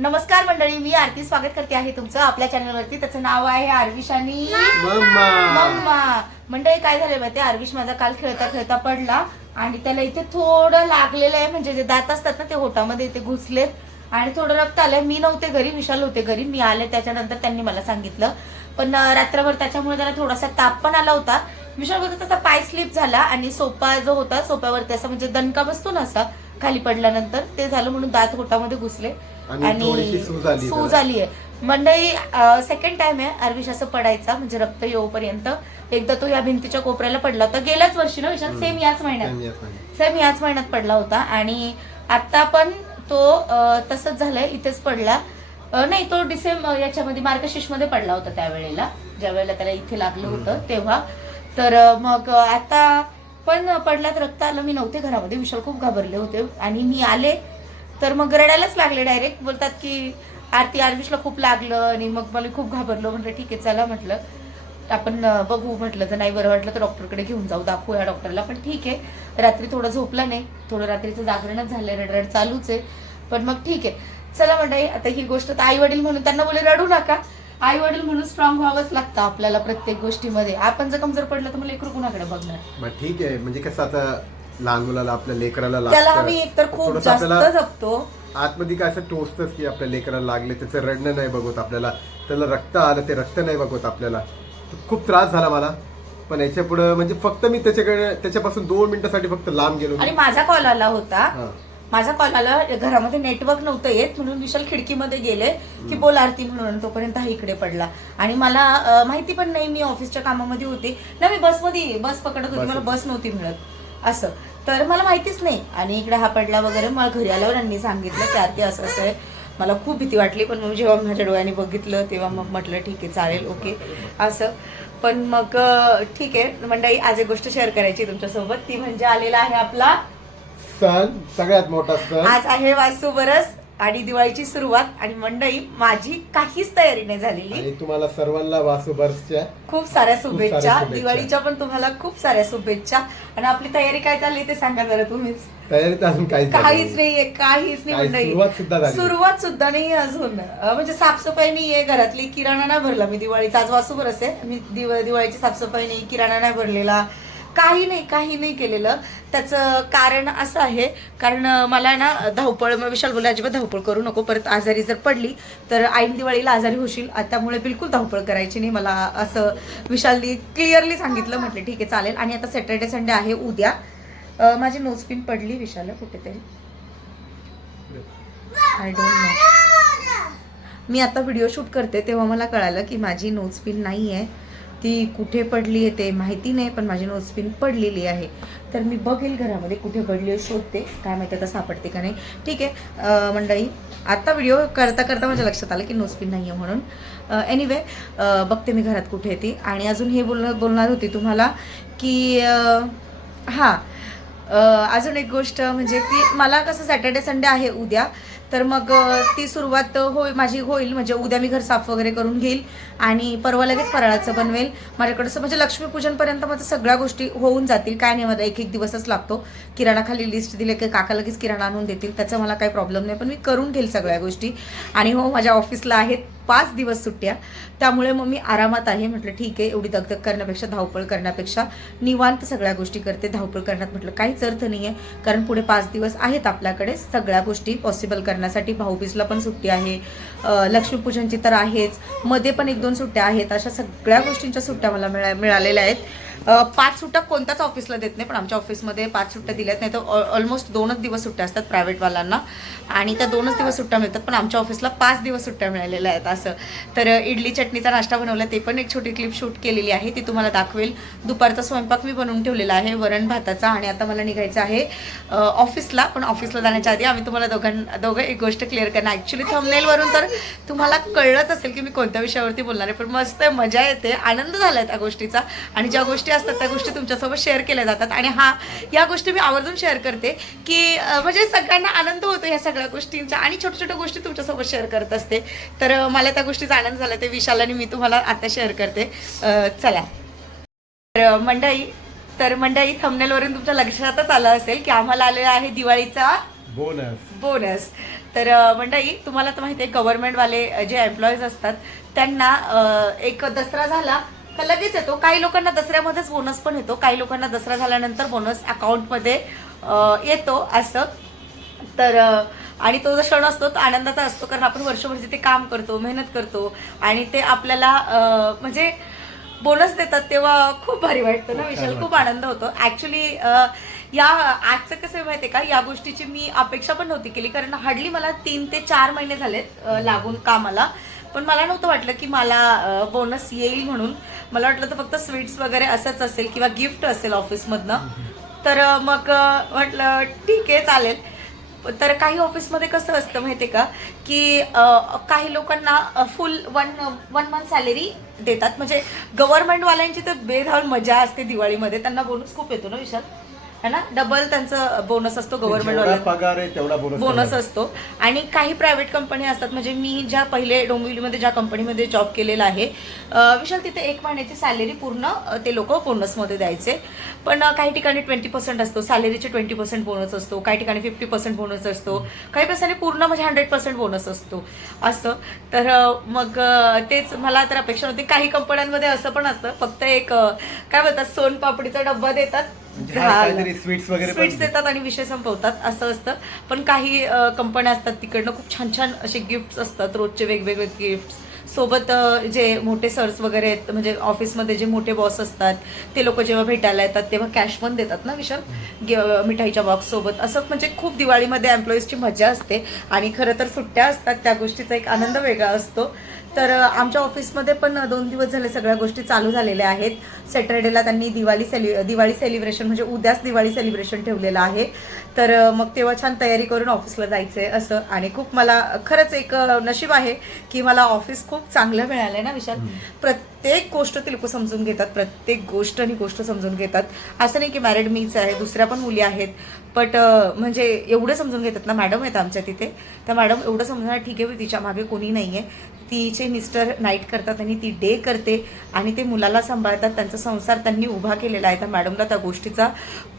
नमस्कार मंडळी मी आरती स्वागत करते आहे तुमचं आपल्या चॅनलवरती. त्याचं नाव आहे आरविश आणि मम्मा. मम्मा. मंडळी काय झालंय माहिती आरविश माझा काल खेळता खेळता पडला आणि त्याला इथे थोडं लागलेलं आहे. म्हणजे जे दात असतात ना ते होटामध्ये इथे घुसलेत आणि थोडं रक्त आलंय. मी नव्हते घरी विशाल होते घरी. मी आले त्याच्यानंतर त्यांनी मला सांगितलं. पण रात्रभर त्याच्यामुळे त्याला थोडासा ताप पण आला होता. विशाल बोलतो त्याचा पाय स्लिप झाला आणि सोपा जो होता सोप्यावरती असं म्हणजे दणका बसतो ना असा खाली पडल्यानंतर ते झालं म्हणून दात होटामध्ये घुसले. आणि सूज आली त्याला. आली आहे मंडळी सेकंड टाइम आहे अरविश असं पडायचा म्हणजे रक्त येऊपर्यंत. एकदा तो या भिंतीच्या कोपऱ्याला पडला होता. गेल्याच वर्षी ना विशाल? सेम याच महिन्यात. सेम याच महिन्यात. पडला होता. आणि आता पण तो तसंच झालंय इथेच पडला. नाही तो डिसेंबर याच्यामध्ये मार्गशीर्षमध्ये पडला होता त्यावेळेला ज्या वेळेला त्याला इथे लागलं होतं तेव्हा. तर मग आता पण पडल्यात रक्त आलं. मी नव्हते घरामध्ये. विशाल खूप घाबरले होते. आणि मी आले तर मग रडायलाच लागले डायरेक्ट बोलतात की आरती आरविशला खूप लागलं आणि मग मला खूप घाबरलो. म्हटलं ठीक आहे चला म्हटलं. आपण बघू म्हटलं. तर नाही बरं वाटलं तर डॉक्टरकडे घेऊन जाऊ. दाखवूया डॉक्टरला पण ठीक आहे. रात्री थोडं झोपला नाही. थोडं रात्रीचं जागरणच झालंय. रडरड चालूच आहे. पण मग ठीक आहे. चला म्हणजे आता ही गोष्ट तर आई वडील म्हणून त्यांना बोले रडू नका. आई वडील म्हणून स्ट्रॉंग व्हावंच लागतं आपल्याला प्रत्येक गोष्टीमध्ये. आपण जर कमजोर पडलं तर मग लेकरू कुणाकडे बघणार? ठीक आहे. म्हणजे कसं आता लहान मुलाला आपल्या लेकराला त्याला लागतं. आम्ही एकतर खूप थोडंसं जास्त आपल्याला जपतो. आतमध्ये काय असं टोचतच की आपल्या लेकराला लागले त्याचं रडणं नाही बघत आपल्याला. त्याला रक्त आलं ते रक्त नाही बघत आपल्याला. खूप त्रास झाला मला. पण याच्यापुढे म्हणजे फक्त मी त्याच्याकडे त्याच्यापासून दोन मिनिटासाठी फक्त लांब गेलो आणि माझा कॉल आला होता. हा. माझा कॉल आला घरामध्ये नेटवर्क नव्हतं येत म्हणून विशाल खिडकीमध्ये गेले की बोल आरती म्हणून तोपर्यंत हा इकडे पडला. आणि मला अं, माहिती पण नाही मी ऑफिसच्या कामामध्ये होते. ना मी बसमध्ये बस पकडत होती मला बस नव्हती मिळत. असं. तर मला माहितीच नाही. आणि इकडे हा पडला वगैरे मला घरी आल्यावर यांनी सांगितलं की आरती असं असं आहे. मला खूप भीती वाटली पण मग जेव्हा माझ्या डोळ्यांनी बघितलं तेव्हा मग म्हटलं ठीक आहे चालेल ओके. असं. पण मग ठीक आहे. मंडळी आज एक गोष्ट शेअर करायची तुमच्यासोबत. ती म्हणजे आलेला आहे आपला सण सगळ्यात मोठा सण. आज आहे वासू बरस आणि दिवाळीची सुरुवात आणि मंडळी माझी काहीच तयारी नाही झालेली. तुम्हाला सर्वांना वासू बर्सच्या खूप साऱ्या शुभेच्छा. दिवाळीच्या पण तुम्हाला खूप साऱ्या शुभेच्छा. आणि आपली तयारी काय चालली ते सांगा जरा तुम्हीच. तयारीत अजून काहीच. नाहीये काहीच नाही मंडळी. सुरुवात सुद्धा नाही. अजून. म्हणजे साफसफाई नाहीये घरातली. किराणा नाही भरला मी दिवाळीचा. आज वासू बरस आहे. मी दिवा- दिवाळीची साफसफाई नाही किराणा नाही भरलेला. काही नाही काही नाही केलेलं. त्याचं कारण असं आहे कारण मला ना धावपळ मग विशाल बोला अजिबात धावपळ करू नको परत आजारी जर पडली तर ऐन दिवाळीला आजारी होशील. त्यामुळे बिलकुल धावपळ करायची नाही मला असं विशालनी क्लिअरली सांगितलं म्हटलं ठीक आहे चालेल. आणि आता सॅटर्डे संडे आहे उद्या. माझी नोजपिन पडली विशाल कुठेतरी. आय डोंट नो मी आता व्हिडिओ शूट करते तेव्हा मला कळालं की माझी नोजपिन नाही आहे ती कुठे पडली आहे ते माहिती नाही पण माझी नोजपिन पडलेली आहे. तर मी बघेल घरामध्ये कुठे पडली आहे शोधते. काय माहिती आता सापडते का नाही. ठीक आहे मंडळी आत्ता व्हिडिओ करता करता माझ्या लक्षात आलं की नोजपिन नाही आहे म्हणून. एनिवे बघते मी घरात कुठे आहे ती. आणि अजून हे बोल बोलणार होती तुम्हाला की हां अजून एक गोष्ट म्हणजे की मला कसं सॅटर्डे संडे आहे उद्या. तर मग ती सुरुवात होईल माझी होईल. म्हणजे उद्या मी घर साफ वगैरे करून घेईल आणि परवा लगेच फराळाचं बनवेल. माझ्याकडं म्हणजे लक्ष्मीपूजनपर्यंत माझं सगळ्या गोष्टी होऊन जातील. काय नाही मला एक एक दिवसच लागतो. किराणा खाली लिस्ट दिले की काका लगेच किराणा आणून देतील. त्याचा मला काही प्रॉब्लेम नाही पण मी करून घेईल सगळ्या गोष्टी. आणि हो माझ्या ऑफिसला आहेत पाच दिवस सुट्ट्या. त्यामुळे मग मी आरामात आहे. म्हटलं ठीक आहे एवढी दगदग करण्यापेक्षा धावपळ करण्यापेक्षा निवांत सगळ्या गोष्टी करते. धावपळ करण्यात म्हटलं काहीच अर्थ नाही आहे कारण पुढे पाच दिवस आहेत आपल्याकडे. सगळ्या गोष्टी पॉसिबल करण्यासाठी भाऊबीजला पण सुट्टी आहे. लक्ष्मीपूजनची तर आहेच. मध्ये पण एक दोन सुट्ट्या आहेत. अशा सगळ्या गोष्टींच्या सुट्ट्या मला मिळा मिळालेल्या आहेत. पाच सुट्ट्या कोणत्याच ऑफिसला देत नाही पण आमच्या ऑफिसमध्ये पाच सुट्ट्या दिल्यात नाही तर ऑलमोस्ट दोनच दिवस सुट्ट्या असतात प्रायव्हेटवाल्यांना आणि त्या दोनच दिवस सुट्ट्या मिळतात पण आमच्या ऑफिसला पाच दिवस सुट्ट्या मिळालेल्या आहेत असं. तर इडली चटणीचा नाश्ता बनवला ते पण एक छोटी क्लिप शूट केलेली आहे ती तुम्हाला दाखवेल. दुपारचा स्वयंपाक मी बनवून ठेवलेला आहे वरण भाताचा आणि आता मला निघायचं आहे ऑफिसला पण ऑफिसला जाण्याच्या आधी आम्ही तुम्हाला दोघांना दोघं एक गोष्ट क्लिअर करणार. ॲक्च्युली थंबनेलवरून तर तुम्हाला कळलंच असेल की मी कोणत्या विषयावरती बोलणार आहे पण मस्त मजा येते आनंद झाला आहे त्या गोष्टीचा. आणि ज्या गोष्टी असतात त्या गोष्टी तुमच्यासोबत शेअर केल्या जातात. आणि हा या गोष्टी मी आवर्जून शेअर करते की म्हणजे सगळ्यांना आनंद होतो या सगळ्या गोष्टींचा आणि छोट्या छोट्या गोष्टी तुमच्यासोबत शेअर करत असते. तर मला त्या गोष्टीचा आनंद झाला ते विशाल आणि मी तुम्हाला आता शेअर करते. चला. तर मंडळी तर मंडळी थंबनेलवरून तुमच्या लक्षातच आलं असेल की आम्हाला आलेला आहे दिवाळीचा बोनस बोनस तर मंडळी तुम्हाला तर माहिती आहे गव्हर्नमेंटवाले जे एम्प्लॉईज असतात त्यांना एक दसरा झाला. का लगेच येतो. काही लोकांना दसऱ्यामध्येच बोनस पण येतो. काही लोकांना दसरा झाल्यानंतर बोनस अकाउंटमध्ये येतो असं. तर आणि तो जो क्षण असतो तो आनंदाचा असतो. कारण आपण वर्षभर जिथे काम करतो मेहनत करतो आणि ते आपल्याला म्हणजे बोनस देतात तेव्हा खूप भारी वाटतं ना विशाल. खूप. आनंद होतो. ऍक्च्युली या आजचं कसं आहे माहितीये का? या गोष्टीची मी अपेक्षा पण नव्हती केली. कारण हार्डली मला तीन ते चार महिने झालेत लागून कामाला. पण मला नव्हतं वाटलं की मला बोनस येईल म्हणून. मला वाटलं तर फक्त स्वीट्स वगैरे असंच असेल किंवा गिफ्ट असेल ऑफिसमधनं तर मग म्हटलं ठीक आहे चालेल. तर काही ऑफिसमध्ये कसं असतं माहितीये का? की काही लोकांना full one one month salary देतात. म्हणजे गव्हर्नमेंटवाल्यांची तर बेधाव मजा असते दिवाळीमध्ये. त्यांना बोनस खूप येतो ना विशाल? है ना? डबल त्यांचं बोनस असतो जेवढा गव्हर्नमेंटवाल्यांना पगार आहे तेवढा बोनस बोनस असतो. आणि काही प्रायव्हेट कंपनी असतात म्हणजे मी ज्या पहिले डोंबिवलीमध्ये ज्या कंपनीमध्ये जॉब केलेला आहे विशाल तिथे एक महिन्याची सॅलरी पूर्ण ते लोक बोनसमध्ये द्यायचे. पण काही ठिकाणी ट्वेंटी पर्सेंट असतो सॅलरीचे ट्वेंटी पर्सेंट बोनस असतो काही ठिकाणी फिफ्टी पर्सेंट बोनस असतो काही प्रसंगी पूर्ण म्हणजे हंड्रेड पर्सेंट बोनस असतो. असं. तर मग तेच मला तर अपेक्षा नव्हती. काही कंपन्यांमध्ये असं पण असतं फक्त एक काय बोलतात सोनपापडीचा डब्बा देतात. काहीतरी स्वीट्स वगैरे पण. स्वीट्स देतात आणि विषय संपवतात असं असतं. पण काही कंपन्या असतात तिकडनं खूप छान छान असे गिफ्ट्स असतात रोजचे वेगवेगळे गिफ्ट्स सोबत जे मोठे सर्स वगैरे आहेत म्हणजे ऑफिसमध्ये जे मोठे बॉस असतात ते लोक जेव्हा भेटायला येतात तेव्हा कॅश पण देतात ना विशाल? मिठाईच्या बॉक्स सोबत. असं म्हणजे खूप दिवाळीमध्ये एम्प्लॉईजची मजा असते. आणि खरं तर सुट्ट्या असतात त्या गोष्टीचा एक आनंद वेगळा असतो. तर आमच्या ऑफिसमध्ये पण दोन दिवस झाले सगळ्या गोष्टी चालू झालेल्या आहेत. सॅटर्डेला त्यांनी दिवाळी सेलि दिवाळी सेलिब्रेशन म्हणजे उद्याच दिवाळी सेलिब्रेशन ठेवलेलं आहे. तर मग तेव्हा छान तयारी करून ऑफिसला जायचं आहे असं. आणि खूप मला खरंच एक नशीब आहे की मला ऑफिस खूप चांगलं मिळालं आहे ना विशाल? प्रत्येक गोष्ट ते लोक समजून घेतात. प्रत्येक गोष्ट आणि गोष्ट समजून घेतात. असं नाही की मॅरिड मीच आहे दुसऱ्या पण मुली आहेत. बट म्हणजे एवढं समजून घेतात ना मॅडम आहेत आमच्या तिथे. तर मॅडम एवढं समजणार ठीक आहे तिच्यामागे कोणी नाही आहे तिचे मिस्टर नाईट करतात आणि ती डे करते आणि ते मुलाला सांभाळतात. त्यांचा संसार त्यांनी उभा केलेला आहे. त्या मॅडमला त्या गोष्टीचा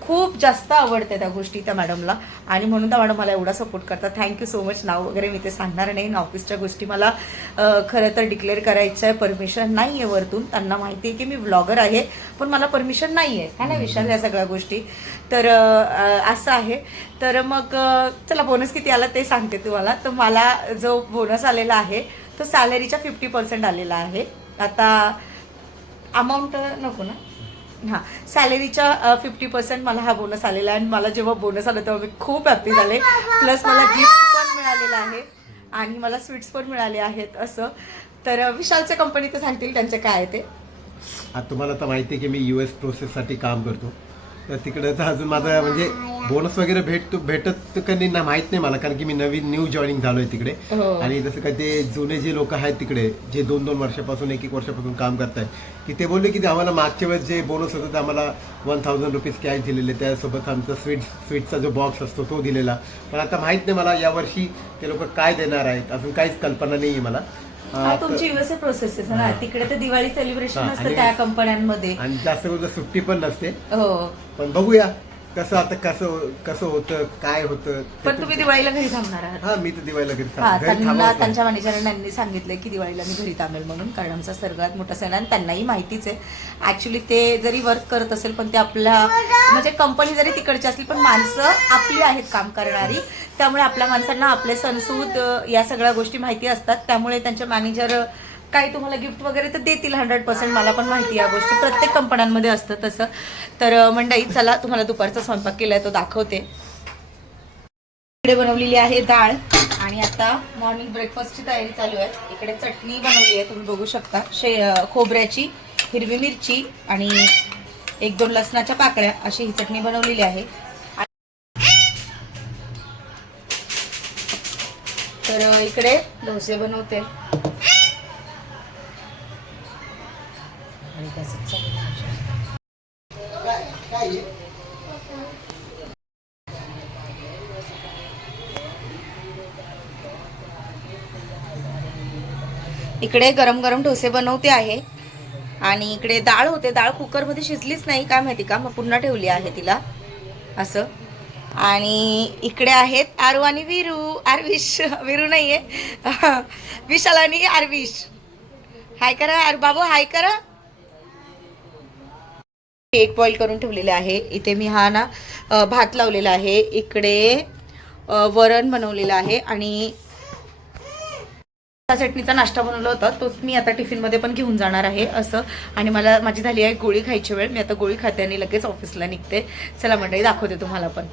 खूप जास्त आवडते त्या गोष्टी त्या मॅडमला आणि म्हणून त्या मॅडम मला एवढा सपोर्ट करतात. थँक्यू सो मच नाव वगैरे मी ते सांगणार नाही. ऑफिसच्या गोष्टी मला खरं तर डिक्लेअर करायचं आहे. परमिशन नाही आहे वरतून. त्यांना माहिती आहे की मी व्लॉगर आहे. पण मला परमिशन नाही आहे ना विशाल या सगळ्या गोष्टी. तर असं आहे. तर मग चला बोनस किती आला ते सांगते तुम्हाला. तर मला जो बोनस आलेला आहे तो सॅलरीच्या फिफ्टी पर्सेंट आलेला आहे. आता अमाऊंट नको ना? हां. सॅलरीच्या फिफ्टी पर्सेंट मला हा बोनस आलेला आहे. आणि मला जेव्हा बोनस आला तेव्हा मी खूप हॅप्पी झाले. प्लस मला गिफ्ट पण मिळालेलं आहे. आणि मला स्वीट्स पण मिळाले आहेत असं. तर विशालच्या कंपनी तर सांगतील त्यांचे काय आहे ते. तुम्हाला तर माहिती आहे की मी यू एस प्रोसेससाठी काम करतो. तर तिकडे तर अजून माझा म्हणजे बोनस वगैरे भेटतो भेटत का नाही ना माहीत नाही मला कारण की मी नवीन न्यू जॉईनिंग झालोय तिकडे. हो. आणि जसं काय ते जुने जे लोक आहेत तिकडे जे दोन दोन वर्षापासून एक एक वर्षापासून काम करतायत की ते बोलले की ते आम्हाला मागच्या वेळेस जे बोनस होतं ते आम्हाला वन थाउजंड रुपीज कॅश दिलेले त्यासोबत आमचा स्वीट स्वीटचा जो बॉक्स असतो तो दिलेला. पण आता माहीत नाही मला यावर्षी ते लोक काय देणार आहेत अजून काहीच कल्पना नाही आहे मला. हा, तुमची युएसए प्रोसेस आहे ना हा. तिकडे तर दिवाळी सेलिब्रेशन हा, असतं आणि- त्या कंपन्यांमध्ये आणि जास्त करून तर सुट्टी पण नसते. हो. पण बघूया कसं आता कसं कसं होतं काय होतं ते पण तुम्ही दिवाळीला घरी थांबणार आहात. हा मी तर दिवाळीला घरी हा थांब- घरी त्यांना थांबावंच लागेल. त्यांच्या मॅनेजरांनी सांगितलंय की दिवाळीला मी घरी थांबेल म्हणून कारण आमचा सर्वात मोठा सण आहे आणि त्यांनाही माहितीच आहे. ऍक्च्युली ते जरी वर्क करत असेल पण ते आपल्या म्हणजे कंपनी जरी तिकडची असली पण माणसं आपली आहेत काम करणारी. त्यामुळे आपल्या माणसांना आपले सणसूद या सगळ्या गोष्टी माहिती असतात. त्यामुळे त्यांचे मॅनेजर काही तुम्हाला गिफ्ट वगैरे तर देतील हंड्रेड पर्सेंट मला पण माहिती या गोष्टी. प्रत्येक कंपन्यांमध्ये असतं तसं. तर मंडई चला तुम्हाला दुपारचा स्वयंपाक केलाय तो दाखवते. इकडे बनवलेली आहे डाळ आणि आता मॉर्निंग ब्रेकफास्टची तयारी चालू आहे. इकडे चटणी बनवली आहे तुम्ही बघू शकता. शे खोबऱ्याची हिरवी मिरची आणि एक दोन लसणाच्या पाकळ्या अशी ही चटणी बनवलेली आहे. तर इकडे डोसे बनवते. इकडे गरम गरम डोसे बनवते आहे. आणि इकडे डाळ होते. डाळ कुकरमध्ये शिजलीच नाही काय माहिती का? मग पुन्हा ठेवली आहे तिला. असं. आणि इकडे आहेत आरू आणि विरू. आरविश विरू नाही आहे विशाल आणि आरविश. हाय करा आर बाबू हाय करा. एक बॉईल करून ठेवलेले आहे. इथे मी हा ना भात लावलेला आहे. इकडे वरण बनवलेलं आहे. आणि चटणीचा नाश्ता बनवला होता. तोच मी आता टिफिनमध्ये पण घेऊन जाणार आहे असं. आणि मला माझी झाली आहे गोळी खायची वेळ. मी आता गोळी खाते आणि लगेच ऑफिसला निघते. चला मंडळी दाखवते तुम्हाला पण.